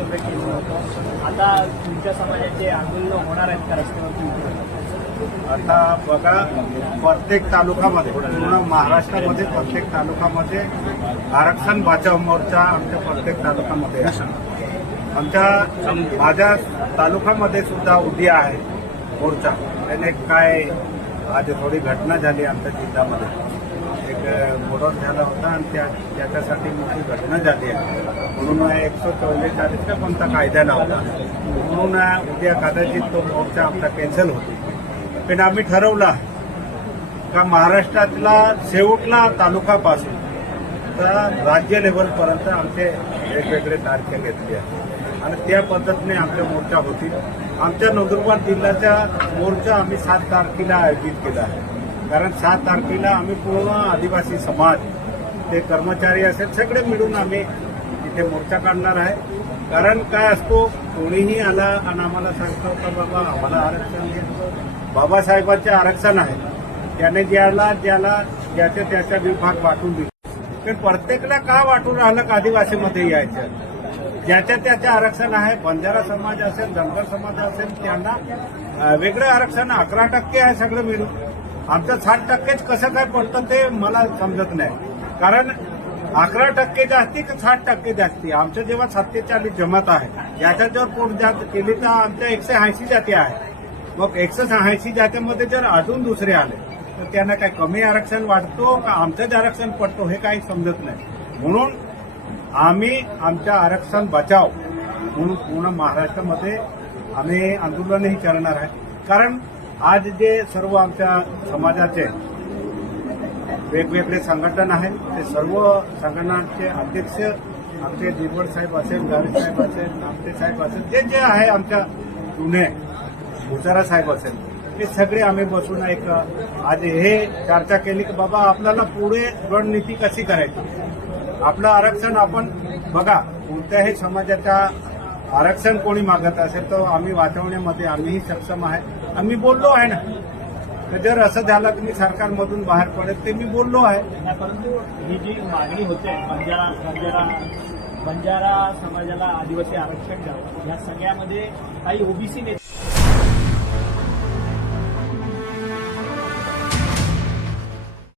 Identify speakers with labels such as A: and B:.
A: वक्तव्य केलं होतं आता तुमच्या समाजाचे आंदोलन होणार आहेत का रस्त्यावरती
B: आता बघा प्रत्येक तालुकामध्ये पूर्ण महाराष्ट्रामध्ये प्रत्येक तालुकामध्ये आरक्षण बचाव मोर्चा आमच्या प्रत्येक तालुकामध्ये आहे. आमच्या माझ्या तालुकामध्ये सुद्धा उद्या आहे मोर्चा. त्याने काय आज थोडी घटना झाली आमच्या जिल्ह्यामध्ये. एक मोडॉन झाला होता आणि त्या त्याच्यासाठी मोठी घटना झाली आहे. म्हणून एकशे चौवेचाळीसचा कोणता कायदा नव्हता म्हणून उद्या कदाचित तो मोर्चा आमचा कॅन्सल होतो. पण आम्ही ठरवला का महाराष्ट्रातला शेवटला तालुकापासून तर राज्य लेवलपर्यंत आमचे वेगवेगळे तारखे घेतले आहेत. आणि त्या पद्धतीने आमच्या मोर्चा होतील. आमच्या नंदुरबार जिल्ह्याचा मोर्चा आम्ही सात तारखेला आयोजित केला आहे. कारण सात तारखेला आम्ही पूर्ण आदिवासी समाज ते कर्मचारी असेल सगळे मिळून आम्ही तिथे मोर्चा काढणार आहे. कारण काय असतो कोणीही आला आणि आम्हाला सांगतो का बाबा आम्हाला आरक्षण घ्यायचं बाबासाहेबांचे आरक्षण आहे. त्याने ज्याला ज्याला ज्याच्या त्याचा विभाग वाटून दिले. तर प्रत्येकाला का वाटून राहिलं का आदिवासीमध्ये यायचं? ज्याच्या त्याच्या आरक्षण आहे बंजारा समाज असेल धनगर समाज असेल त्यांना वेगळं आरक्षण अकरा टक्के आहे सगळं मिळून. आमचं साठ टक्केच कसं काय पडतं ते मला समजत नाही. कारण अकरा टक्के जास्ती की साठ टक्के जास्ती आमचं जेव्हा सत्तेचाळीस जमत आहे याच्या जर पोट जात केली तर आमच्या एकशे ऐंशी जाती आहे मग एकशे ऐंशी जातीमध्ये जर अजून दुसरे आले तर त्यांना काय कमी आरक्षण वाटतो का आमचंच आरक्षण पडतो हे काही समजत नाही. म्हणून आम्ही आमच्या आरक्षण बचाव म्हणून पूर्ण महाराष्ट्रामध्ये आम्ही आंदोलनही करणार आहे. कारण आज जे सर्व आमच्या समाजाचे वेगवेगळे संघटन आहेत ते सर्व संघटनांचे अध्यक्ष आमचे दिवड साहेब असेल गावी साहेब असेल नामटे साहेब असेल जे जे आहे आमच्या जुने भुसारा साहेब असेल हे सगळे आम्ही बसून एक आज हे चर्चा केली की बाबा आपल्याला पुढे रणनीती कशी करायची? आपलं आरक्षण आपण बघा कोणत्याही समाजाच्या आरक्षण कोणी मागत असेल तर आम्ही वाचवण्यामध्ये आम्हीही सक्षम आहे. आम्ही बोललो आहे ना. तर जर असं झालं की मी सरकारमधून बाहेर पडेल ते मी बोललो आहे.
A: परंतु ही जी मागणी होते बंजारा बंजारा बंजारा समाजाला आदिवासी आरक्षण द्यावं या सगळ्यामध्ये काही ओबीसी नेते